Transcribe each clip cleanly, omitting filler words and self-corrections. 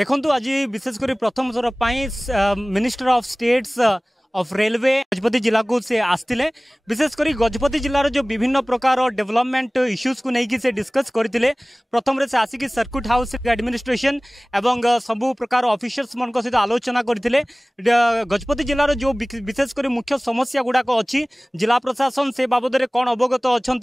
देखो आज विशेषकर प्रथम थर minister of states of railway Gajapati जिला को से आसते विशेषकर गजपति जिलार जो विभिन्न प्रकार डेवलपमेंट इश्यूज को लेकिन से डिस्कस करते प्रथम से आसिक सर्किट हाउस एडमिनिस्ट्रेशन एवं सबू प्रकार ऑफिसर्स मान सहित आलोचना करते गजपति जिलार जो विशेषकर मुख्य समस्या गुड़ाक अच्छी जिला प्रशासन से बाबद में कौन अवगत अच्छा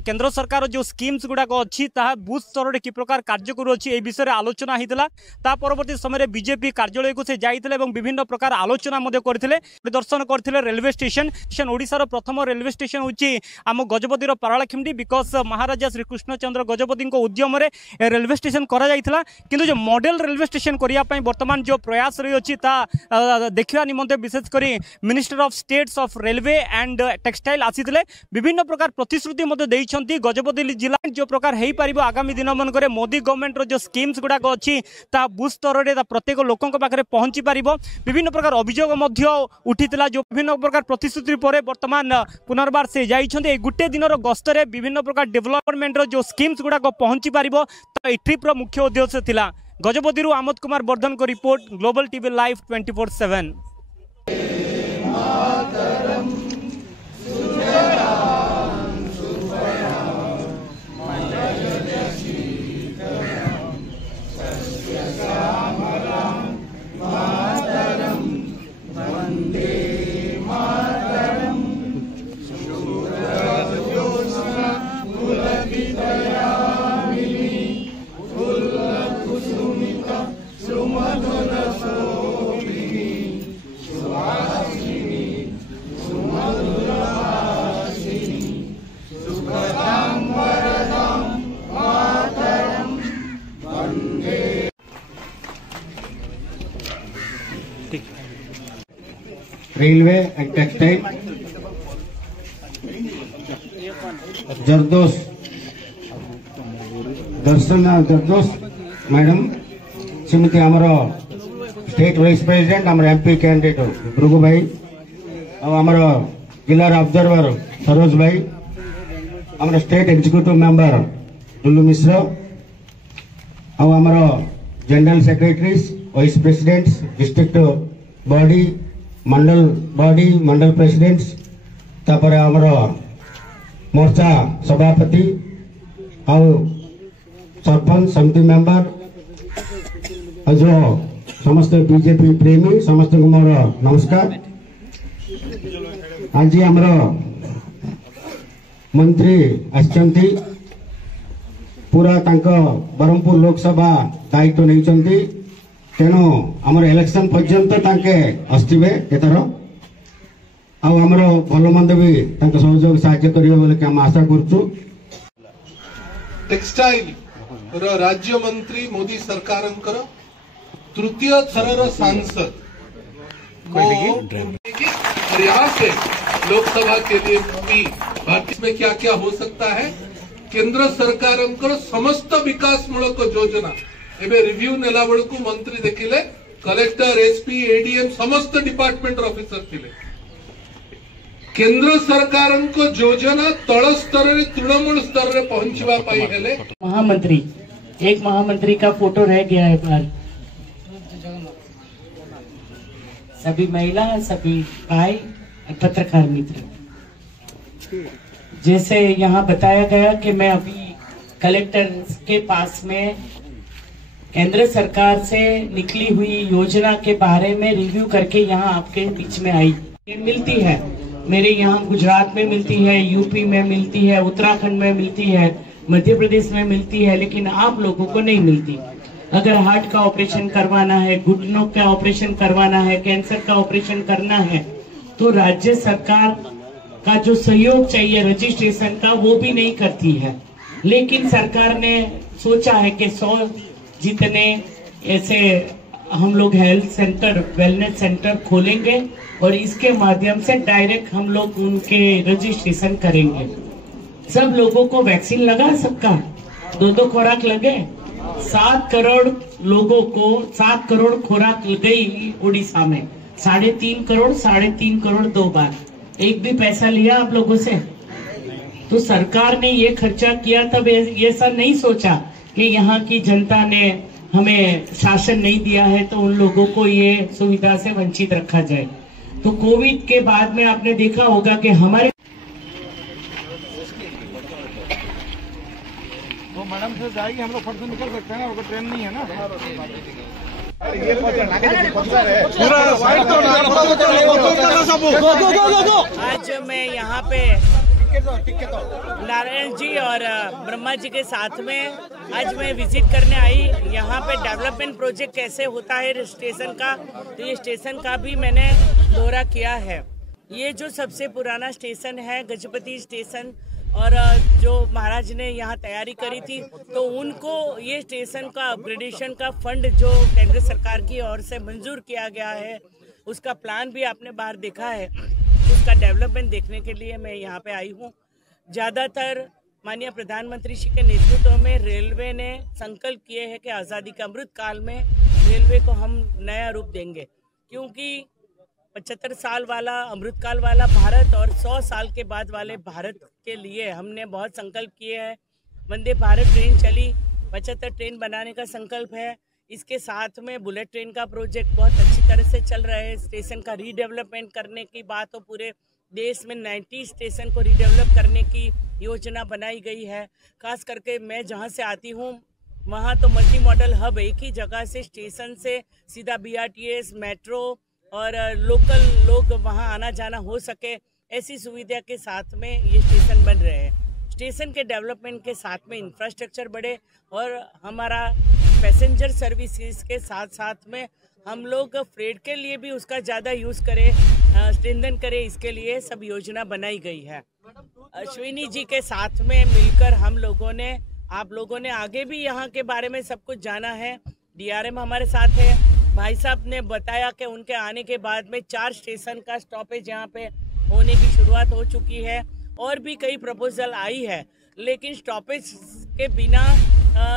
केंद्र सरकार जो स्कीम्स गुड़ाक अच्छी बूथ स्तर में कि प्रकार कार्य करुच्छी ए विषय में आलोचना होता परवर्ती समय बीजेपी कार्यालय को से जाते विभिन्न प्रकार आलोचना करते परिदर्शन करते रेलवे स्टेशन ओडिशार प्रथम रेलवे स्टेशन होची आम गजपतिर पारालाखिमडी बिकज महाराजा श्री कृष्णचंद्र गजपति उद्यम रेलवे स्टेशन करा जायथिला किंतु जो मॉडल रेलवे स्टेशन करने वर्तमान जो प्रयास रही अच्छी देखा निमंते विशेषकर minister of states of railway and textile आसी विभिन्न प्रकार प्रतिश्रुति गजपति जिला जो प्रकार हो पार आगामी दिन मनक मोदी गवर्नमेंट जो स्कीम्स गुड़ाक अच्छी बूथ स्तर में प्रत्येक लोकों पाखे पहुंची पार विभिन्न प्रकार अभियोग उठीला जो विभिन्न प्रकार प्रतिश्रुति पर वर्तमान पुनर्बार से जाइछन्ते गुटे दिनर गस्तरे विभिन्न प्रकार डेवलपमेंट जो स्कीम्स गुड़ाक पहुंची पार तो ये ट्रिप्र मुख्य उद्देश्य थिला। गजपति आमोद कुमार वर्धन को report global TV live 24/7। Railway and textile Jardosh Darshan Jardosh madam Shrimati आमर स्टेट वाइस प्रेसिडेंट आमर एमपी कैंडिडेट भृगु भाई आमर जिलार ऑब्जर्वर सरोज भाई आमर state executive member Dullu Mishra आमर general secretaries vice presidents district body मंडल प्रेसिडेंट्स तापर आमर मोर्चा सभापति आउ सरपंच समिति मेंबर जो समस्त बीजेपी प्रेमी समस्त को मोर नमस्कार। आज आमर मंत्री आछंती पूरा बरहमपुर लोकसभा दायित्व नहीं तेणु आमर इलेक्शन पर्यंत आसवे एथर आमर भल मंद भी सहयोग साहाय्य करेंगे आशा करूँ। टेक्सटाइल राज्य मंत्री मोदी सरकार तृतीय थर सांसद को और यहाँ से लोकसभा के लिए भी भारतीय में क्या क्या हो सकता है केंद्र सरकार समस्त विकास मूलक योजना एबे रिव्यू नेला बेलू मंत्री देखिले कलेक्टर एसपी एडीएम समस्त डिपार्टमेंट ऑफिसर थिले केंद्र सरकार को योजना तल स्तर रे तृणमूल स्तर रे पहुंचवा पाई हेले महामंत्री एक महामंत्री का फोटो रह गया है बाहर सभी महिला सभी भाई पत्रकार मित्र जैसे यहाँ बताया गया कि मैं अभी कलेक्टर के पास में केंद्र सरकार से निकली हुई योजना के बारे में रिव्यू करके यहाँ आपके बीच में आई मिलती है मेरे यहाँ गुजरात में मिलती है यूपी में मिलती है उत्तराखंड में मिलती है मध्य प्रदेश में मिलती है लेकिन आप लोगों को नहीं मिलती। अगर हार्ट का ऑपरेशन करवाना है घुटनों का ऑपरेशन करवाना है कैंसर का ऑपरेशन करना है तो राज्य सरकार का जो सहयोग चाहिए रजिस्ट्रेशन का वो भी नहीं करती है। लेकिन सरकार ने सोचा है कि 100 जितने ऐसे हम लोग हेल्थ सेंटर वेलनेस सेंटर खोलेंगे और इसके माध्यम से डायरेक्ट हम लोग उनके रजिस्ट्रेशन करेंगे। सब लोगों को वैक्सीन लगा सबका 2-2 खुराक लगे 7 करोड़ लोगों को 7 करोड़ खुराक गई उड़ीसा में 3.5 करोड़ 2 बार एक भी पैसा लिया आप लोगों से तो सरकार ने ये खर्चा किया तब ऐसा नहीं सोचा कि यहाँ की जनता ने हमें शासन नहीं दिया है तो उन लोगों को ये सुविधा से वंचित रखा जाए। तो कोविड के बाद में आपने देखा होगा कि हमारे मैडम से जाएगी, हम लोग फट से निकल सकते हैं ना, ट्रेन नहीं है ना। आज मैं यहाँ पे नारायण जी और ब्रह्मा जी के साथ में आज मैं विजिट करने आई। यहाँ पे डेवलपमेंट प्रोजेक्ट कैसे होता है स्टेशन का, तो ये स्टेशन का भी मैंने दौरा किया है। ये जो सबसे पुराना स्टेशन है गजपति स्टेशन, और जो महाराज ने यहाँ तैयारी करी थी, तो उनको ये स्टेशन का अपग्रेडेशन का फंड जो केंद्र सरकार की ओर से मंजूर किया गया है, उसका प्लान भी आपने बाहर देखा है। उसका डेवलपमेंट देखने के लिए मैं यहाँ पे आई हूँ। ज़्यादातर माननीय प्रधानमंत्री जी के नेतृत्व में रेलवे ने संकल्प किए हैं कि आज़ादी का अमृत काल में रेलवे को हम नया रूप देंगे, क्योंकि 75 साल वाला अमृतकाल वाला भारत और 100 साल के बाद वाले भारत के लिए हमने बहुत संकल्प किए हैं। वंदे भारत ट्रेन चली, 75 ट्रेन बनाने का संकल्प है। इसके साथ में बुलेट ट्रेन का प्रोजेक्ट बहुत अच्छी तरह से चल रहा है। स्टेशन का रीडेवलपमेंट करने की बात तो पूरे देश में 90 स्टेशन को रीडेवलप करने की योजना बनाई गई है। खास करके मैं जहाँ से आती हूँ वहाँ तो मल्टी मॉडल हब एक ही जगह से स्टेशन से सीधा BRTS मेट्रो और लोकल लोग वहां आना जाना हो सके, ऐसी सुविधा के साथ में ये स्टेशन बन रहे हैं। स्टेशन के डेवलपमेंट के साथ में इंफ्रास्ट्रक्चर बढ़े और हमारा पैसेंजर सर्विसेज के साथ साथ में हम लोग फ्रेट के लिए भी उसका ज़्यादा यूज़ करें, स्ट्रेंथन करें, इसके लिए सब योजना बनाई गई है। अश्विनी जी के साथ में मिलकर हम लोगों ने, आप लोगों ने आगे भी यहाँ के बारे में सब कुछ जाना है। DRM हमारे साथ है। भाई साहब ने बताया कि उनके आने के बाद में 4 स्टेशन का स्टॉपेज यहाँ पे होने की शुरुआत हो चुकी है और भी कई प्रपोजल आई है, लेकिन स्टॉपेज के बिना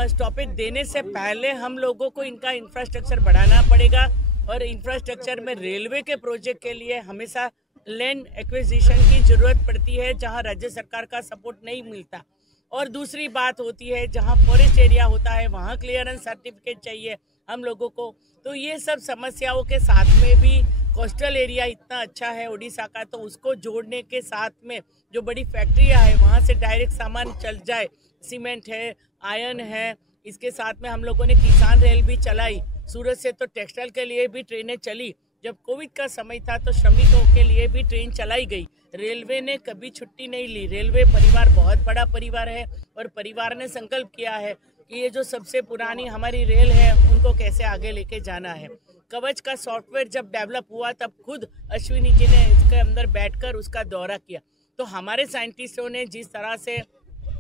स्टॉपेज देने से पहले हम लोगों को इनका इंफ्रास्ट्रक्चर बढ़ाना पड़ेगा। और इंफ्रास्ट्रक्चर में रेलवे के प्रोजेक्ट के लिए हमेशा लैंड एक्विजिशन की ज़रूरत पड़ती है, जहाँ राज्य सरकार का सपोर्ट नहीं मिलता। और दूसरी बात होती है जहाँ फॉरेस्ट एरिया होता है वहाँ क्लियरेंस सर्टिफिकेट चाहिए हम लोगों को। तो ये सब समस्याओं के साथ में भी कोस्टल एरिया इतना अच्छा है उड़ीसा का, तो उसको जोड़ने के साथ में जो बड़ी फैक्ट्रियाँ है वहाँ से डायरेक्ट सामान चल जाए। सीमेंट है, आयरन है, इसके साथ में हम लोगों ने किसान रेल भी चलाई। सूरत से तो टेक्सटाइल के लिए भी ट्रेनें चली। जब कोविड का समय था तो श्रमिकों के लिए भी ट्रेन चलाई गई। रेलवे ने कभी छुट्टी नहीं ली। रेलवे परिवार बहुत बड़ा परिवार है और परिवार ने संकल्प किया है कि ये जो सबसे पुरानी हमारी रेल है उनको कैसे आगे लेके जाना है। कवच का सॉफ्टवेयर जब डेवलप हुआ तब खुद अश्विनी जी ने इसके अंदर बैठकर उसका दौरा किया। तो हमारे साइंटिस्टों ने जिस तरह से,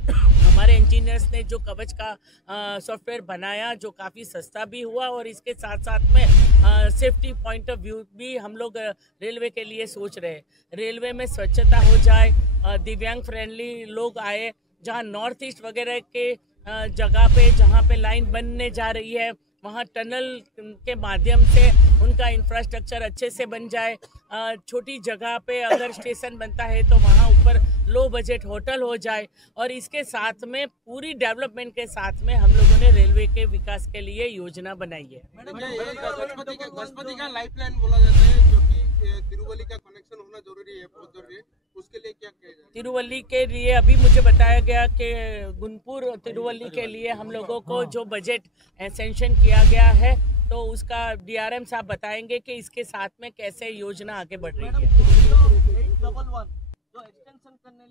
हमारे इंजीनियर्स ने जो कवच का सॉफ्टवेयर बनाया, जो काफ़ी सस्ता भी हुआ और इसके साथ साथ में सेफ्टी पॉइंट ऑफ व्यू भी हम लोग रेलवे के लिए सोच रहे हैं। रेलवे में स्वच्छता हो जाए, दिव्यांग फ्रेंडली लोग आए, जहाँ नॉर्थ ईस्ट वगैरह के जगह पे जहाँ पे लाइन बनने जा रही है वहाँ टनल के माध्यम से उनका इंफ्रास्ट्रक्चर अच्छे से बन जाए। छोटी जगह पे अगर स्टेशन बनता है तो वहाँ ऊपर लो बजट होटल हो जाए। और इसके साथ में पूरी डेवलपमेंट के साथ में हम लोगों ने रेलवे के विकास के लिए योजना बनाई है। गजपति का लाइफलाइन बोला जाता है, जो कि तिरुवली का कनेक्शन होना जरूरी है, बहुत जरूरी है। उसके लिए क्या किया जाए? तिरुवली के लिए अभी मुझे बताया गया कि गुनपुर तिरुवली के लिए हम लोगों को जो बजट सैंक्शन किया गया है, तो उसका DRM साहब बताएंगे कि इसके साथ में कैसे योजना आगे बढ़ रही है। 811 जो एक्सटेंशन करने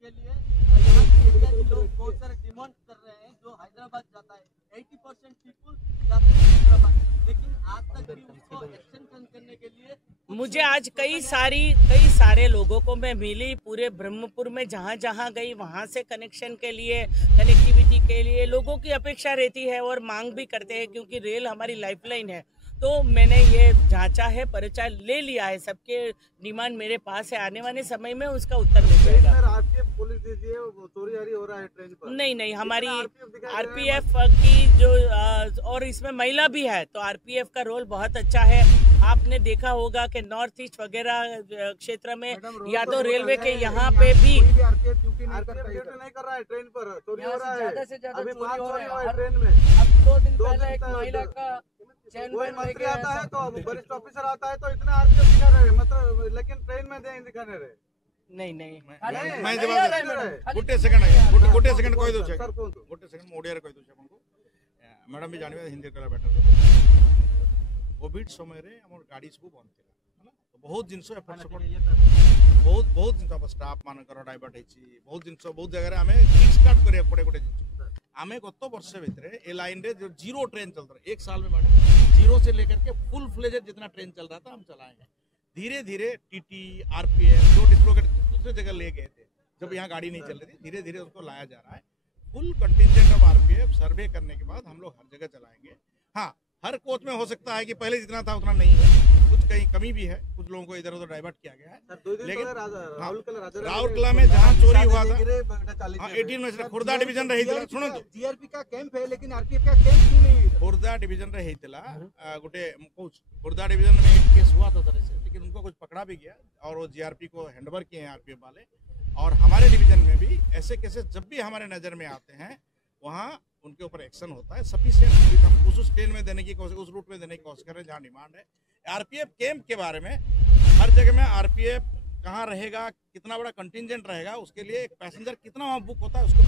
के लिए यहाँ के एरिया के लोग बहुत सारे डिमांड कर रहे हैं, जो हैदराबाद जाता है 80% पीपुल जाते हैं हैदराबाद, लेकिन आज तक भी उसको एक्सटेंशन करने के लिए मुझे आज कई सारे लोगों को मैं मिली पूरे ब्रह्मपुर में, जहाँ जहाँ गई वहाँ से कनेक्शन के लिए, कनेक्टिविटी के लिए लोगों की अपेक्षा रहती है और मांग भी करते हैं, क्योंकि रेल हमारी लाइफलाइन है। तो मैंने ये जांचा है, परिचय ले लिया है, सबके डिमांड मेरे पास है, आने वाले समय में उसका उत्तर मिल जाएगा। पुलिस दीजिए, चोरी हो रहा है ट्रेन पर। नहीं, हमारी RPF की जो और इसमें महिला भी है, तो RPF का रोल बहुत अच्छा है। आपने देखा होगा कि नॉर्थ ईस्ट वगैरह क्षेत्र में या तो रेलवे के यहाँ पे भी आरपीएफ ड्यूटी नहीं कर रहा है, ट्रेन पर चोरी हो रहा है, ज्यादा से ज्यादा अभी चोरी 5 हो चोरी रहा हुआ है। है ट्रेन में। अब 2 दिन दो पहले दिन एक तक महिला का चैन कोई बैंड मंत्री लेके आता है तो ऐसा- वरिष्ठ ऑफिसर आता है तो इतना आरपीएफ दिखा रहे हैं, मतलब लेकिन ट्रेन में दिखाने रहे। नहीं मैं जवाब गोटे सेकंड गोटे सेकंड कहि दो सर कौन गोटे सेकंड ओडिया रे कहि दो आपको मैडम भी जानिबा हिंदी कला बेटर कोविड समय रे हमर गाड़ी सब बंद थिला तो बहुत जिंस एफर्ट सपोर्ट बहुत जिंस अब स्टाफ मानकर डाइवर्ट हेची बहुत जिंस बहुत जगह रे हमें किक स्टार्ट करे पड़े गोटे जिंस आमे गत वर्ष भितर ए लाइन रे जो जीरो ट्रेन चल रहा है 1 साल में मैडम जीरो से लेकर के फुल फ्लेजेड जितना ट्रेन चल रहा था हम चलाएंगे धीरे धीरे टीटी आरपीएफ जो डिस्लोकेट दूसरे जगह ले गए थे जब यहाँ गाड़ी नहीं चल रही थी धीरे धीरे उसको लाया जा रहा है फुल कंटिजेंट ऑफ आरपीएफ सर्वे करने के बाद हम लोग हर जगह चलाएंगे। हाँ हर कोच में हो सकता है कि पहले जितना था उतना नहीं है, कुछ कहीं कमी भी है, कुछ लोगों को इधर उधर डाइवर्ट किया गया है। लेकिन राउरकेला में जहाँ चोरी हुआ था 18 में खुर्दा डिवीजन रही थी सुनो जीआरपी का कैंप है लेकिन आरपीएफ का कैंप क्यों नहीं है? खुर्दा डिवीजन रही थी गोटे खुर्दा डिवीजन में एक केस हुआ था तरह से, लेकिन उनको कुछ पकड़ा भी गया और वो जीआरपी को हैंडओवर किए हैं आरपीएफ वाले। और हमारे डिवीजन में भी ऐसे केसेस जब भी हमारे नज़र में आते हैं वहाँ उनके ऊपर एक्शन होता है। सफिशिएंट हम उस ट्रेन में देने की कोशिश, उस रूट में देने की कोशिश कर रहे हैं जहाँ डिमांड है। आरपीएफ कैंप के बारे में हर जगह में आरपीएफ कहाँ रहेगा, कितना बड़ा कंटिजेंट रहेगा, उसके लिए एक पैसेंजर कितना वहाँ बुक होता है उसको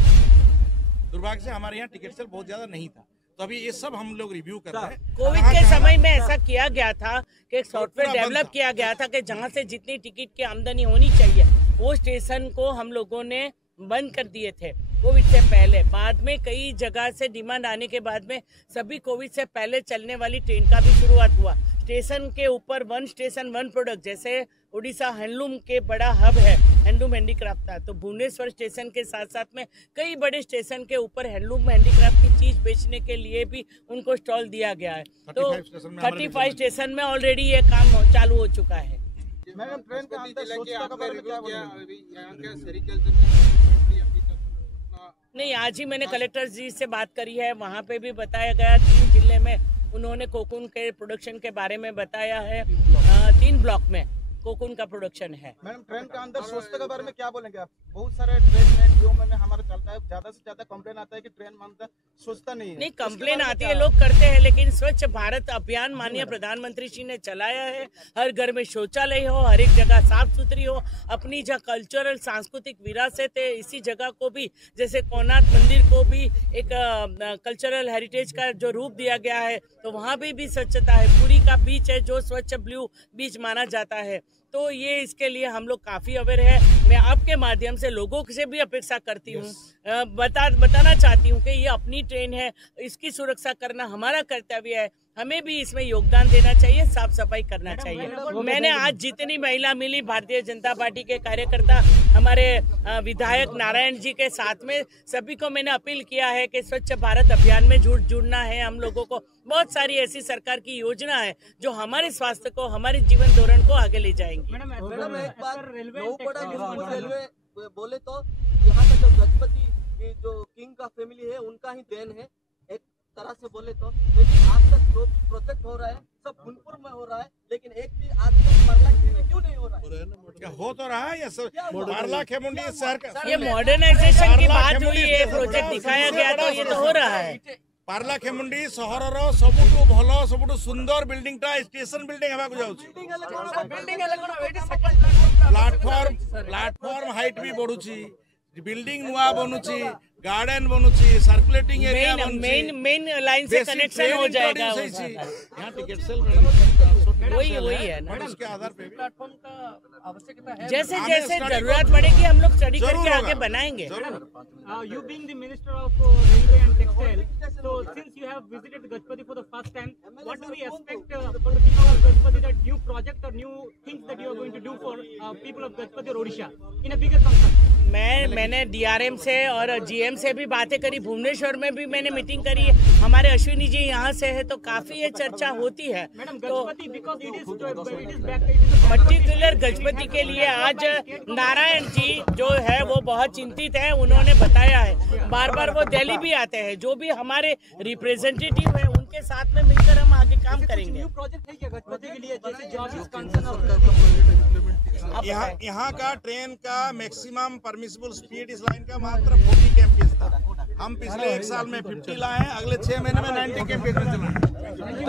दुर्भाग्य से हमारे यहाँ टिकट सेल बहुत ज़्यादा नहीं था, तो अभी ये सब हम लोग रिव्यू कर रहे हैं। कोविड के समय में ऐसा किया गया था कि एक सॉफ्टवेयर डेवलप किया गया था कि जहां से जितनी टिकट की आमदनी होनी चाहिए वो स्टेशन को हम लोगों ने बंद कर दिए थे कोविड से पहले। बाद में कई जगह से डिमांड आने के बाद में सभी कोविड से पहले चलने वाली ट्रेन का भी शुरुआत हुआ। स्टेशन के ऊपर वन स्टेशन वन प्रोडक्ट, जैसे उड़ीसा हैंडलूम के बड़ा हब है, हैंडलूम हैंडीक्राफ्ट था, तो भुवनेश्वर स्टेशन के साथ साथ में कई बड़े स्टेशन के ऊपर हैंडलूम हैंडीक्राफ्ट की चीज बेचने के लिए भी उनको स्टॉल दिया गया है। तो 35 स्टेशन में ऑलरेडी ये काम चालू हो चुका है। मैडम ट्रेन के अंदर स्वच्छता के बारे में क्या बोलेंगे? नहीं, आज ही मैंने कलेक्टर जी से बात करी है, वहाँ पे भी बताया गया 3 जिले में उन्होंने कोकून के प्रोडक्शन के बारे में बताया है। 3 ब्लॉक में कोकून का प्रोडक्शन है। मैडम ट्रेन के अंदर स्वच्छता के बारे में क्या बोलेंगे आप? बहुत सारे ट्रेन में डीओ में हमारा चलता है, ज्यादा से ज्यादा कंप्लेन आता है कि ट्रेन में अंदर स्वच्छता नहीं है। नहीं, कंप्लेन आती है, लोग करते हैं, लेकिन स्वच्छ भारत अभियान माननीय प्रधानमंत्री जी ने चलाया है। हर घर में शौचालय हो, हर एक जगह साफ सुथरी हो। अपनी जो कल्चरल सांस्कृतिक विरासत है, इसी जगह को भी, जैसे कोणार्क मंदिर को भी एक कल्चरल हेरिटेज का जो रूप दिया गया है, तो वहाँ भी स्वच्छता है। पुरी का बीच है जो स्वच्छ ब्लू बीच माना जाता है, तो ये इसके लिए हम लोग काफी अवेयर है। मैं आपके माध्यम से लोगों से भी अपेक्षा करती हूँ, बताना चाहती हूँ कि ये अपनी ट्रेन है, इसकी सुरक्षा करना हमारा कर्तव्य है, हमें भी इसमें योगदान देना चाहिए, साफ सफाई करना चाहिए। मैंने आज जितनी महिला मिली भारतीय जनता पार्टी के कार्यकर्ता, हमारे विधायक नारायण जी के साथ में, सभी को मैंने अपील किया है कि स्वच्छ भारत अभियान में जुड़ना है हम लोगों को। बहुत सारी ऐसी सरकार की योजना है जो हमारे स्वास्थ्य को, हमारे जीवन धोरण को आगे ले जाएंगी। मैडम एक बात रेलवे बोले तो यहाँ का जो गजपति जो किंग का फैमिली है उनका ही देन है एक तरह से बोले तो, लेकिन आज तक जो प्रोजेक्ट हो रहा है सब फुलपुर में हो रहा है, लेकिन एक भी आज तक पार्लाखेमुंडी में क्यों नहीं हो रहा है? क्या हो तो रहा है, ये पार्लाखेमुंडी शहर का ये मॉडर्नाइजेशन की बात हुई है, प्रोजेक्ट दिखाया गया तो ये तो हो रहा है। पार्लाखेमुंडी सहरर सबुठु भल सबुठु सुंदर बिल्डिंगटा स्टेशन बिल्डिंग हेबाकु जाउछि। प्लाटफॉर्म हाइट भी बढ़ुछि, बिल्डिंग नुआ बनुछि, गार्डन बनुछि, सर्कुलेटिंग एरिया मेन लाइन से कनेक्शन हो जाएगा। यहाँ टिकट सेल वही है ना, उसके आधार पे प्लेटफॉर्म का आवश्यकता है। जैसे जैसे जरूरत पड़ेगी हम लोग स्टडी करके आगे बनाएंगे। You being the Minister of Railway and Textile, so since you have visited Gajpati for the first time, what do we expect for the people of Gajpati, that new project or new things that you are going to do for people of Gajpati or Odisha in a bigger concern? मैंने DRM से और GM से भी बातें करी, भुवनेश्वर में भी मैंने मीटिंग करी है, हमारे अश्विनी जी यहाँ से है, तो काफी ये चर्चा होती है। तो पर्टिकुलर गजपति के लिए आज नारायण जी जो है वो बहुत चिंतित है, उन्होंने बताया है, बार बार वो दिल्ली भी आते हैं, जो भी हमारे रिप्रेजेंटेटिव है उनके के साथ में मिलकर हम आगे काम करेंगे। न्यू प्रोजेक्ट है क्या गजपति के लिए, जैसे जॉब कंसर्न यहाँ का ट्रेन का मैक्सिमम परमिसिबल स्पीड इस लाइन का मात्र 40 kmph था। हम पिछले 1 साल में 50 लाए हैं, अगले 6 महीने में 90 kmph में चलाएंगे।